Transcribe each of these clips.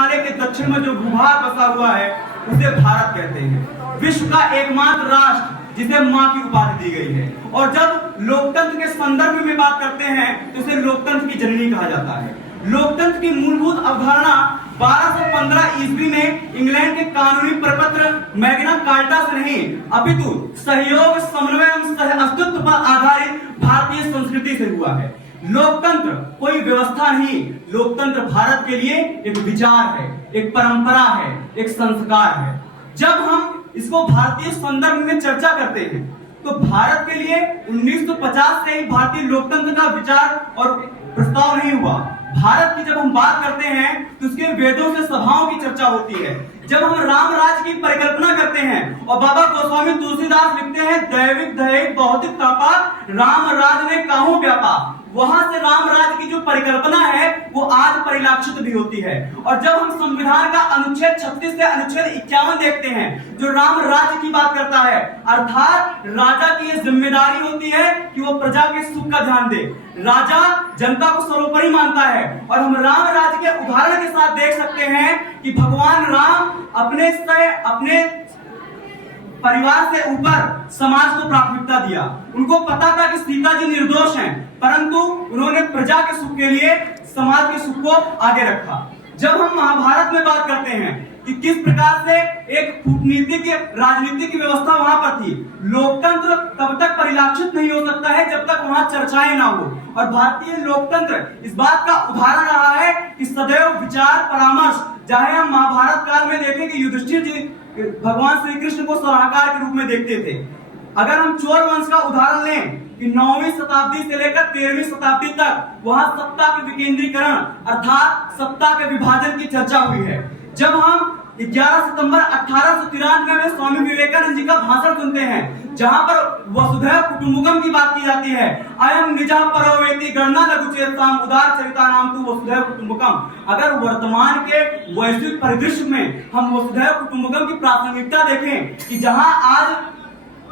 हिमालय के दक्षिण में जो भूभाग बसा हुआ है उसे भारत कहते हैं। विश्व का एकमात्र राष्ट्र जिसे मां की उपाधि दी गई है। और जब लोकतंत्र के संदर्भ में बात करते हैं तो इसे लोकतंत्र की जननी कहा जाता है। लोकतंत्र की मूलभूत अवधारणा 1215 ईस्वी में इंग्लैंड के कानूनी प्रपत्र मैग्ना कार्टा से नहीं अपितु सहयोग, समन्वय एवं अस्तित्व पर आधारित भारतीय संस्कृति से हुआ है। लोकतंत्र कोई व्यवस्था नहीं, लोकतंत्र भारत के लिए एक विचार है, एक परंपरा है, एक संस्कार है। जब हम इसको भारतीय संदर्भ में चर्चा करते हैं तो भारत के लिए 1950 से ही भारतीय लोकतंत्र का विचार और प्रस्ताव नहीं हुआ। भारत की जब हम बात करते हैं तो उसके वेदों से सभाओं की चर्चा होती है। जब हम राम राज्य की परिकल्पना करते हैं और बाबा गोस्वामी तुलसीदास लिखते हैं दैविक दैहिक भौतिक तापा राम राज्य ने काहू व्यापा, वहां से राम राज्य की जो परिकल्पना है वो आज परिलक्षित भी होती है। और जब हम संविधान का अनुच्छेद 36 से अनुच्छेद 51 देखते हैं जो राम राज्य की बात करता है, अर्थात राजा की ये जिम्मेदारी होती है कि वो प्रजा के सुख का ध्यान दे। राजा जनता को सर्वोपरि मानता है और हम राम राज्य के उदाहरण के साथ देख सकते हैं कि भगवान राम अपने परिवार से ऊपर समाज को प्राथमिकता दिया। उनको पता था कि सीता जी निर्दोष हैं, परंतु उन्होंने प्रजा के सुख के लिए समाज के सुख को आगे रखा। जब हम महाभारत में बात करते हैं कि किस प्रकार से एक कूटनीतिक राजनीतिक व्यवस्था वहां पर थी, लोकतंत्र तब तक परिलक्षित नहीं हो सकता है जब तक वहां चर्चाएं ना हो। और भारतीय लोकतंत्र इस बात का उदाहरण रहा है कि सदैव विचार परामर्श, चाहे हम महाभारत काल में देखें कि युधिष्ठिर जी भगवान श्री कृष्ण को सलाहकार के रूप में देखते थे। अगर हम चोर वंश का उदाहरण लें कि 9वीं शताब्दी से लेकर 13वीं शताब्दी तक वहां सत्ता के विकेंद्रीकरण अर्थात सत्ता के विभाजन की चर्चा हुई है। जब हम 11 सितंबर 1893 में स्वामी विवेकानंद जी का भाषण सुनते हैं जहां पर वसुधैव कुटुंबकम की बात की जाती है, अयम निजः परोवेति गणना लघुचेताम उदार चरिता नाम तु वसुधैव कुटुंबकम। अगर वर्तमान के वैश्विक परिदृश्य में हम वसुधैव कुटुंबकम की प्रासंगिकता देखें कि जहां आज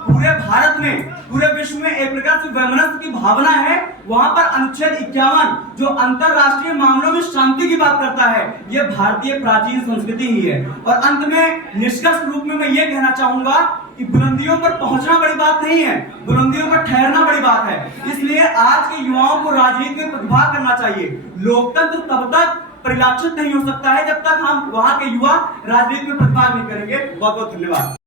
पूरे भारत में पूरे विश्व में एक प्रकार से वैमनस्य की भावना है, वहां पर अनुच्छेद 51 जो अंतरराष्ट्रीय मामलों में शांति की बात करता है, यह भारतीय प्राचीन संस्कृति ही है। और अंत में निष्कर्ष रूप में मैं ये कहना चाहूंगा कि बुलंदियों पर पहुंचना बड़ी बात नहीं है, बुलंदियों पर ठहरना बड़ी बात है। इसलिए आज के युवाओं को राजनीति में प्रतिभाग करना चाहिए। लोकतंत्र तब तक परिलक्षित नहीं हो सकता है जब तक हम वहां के युवा राजनीति में प्रतिभाग नहीं करेंगे। बहुत बहुत धन्यवाद।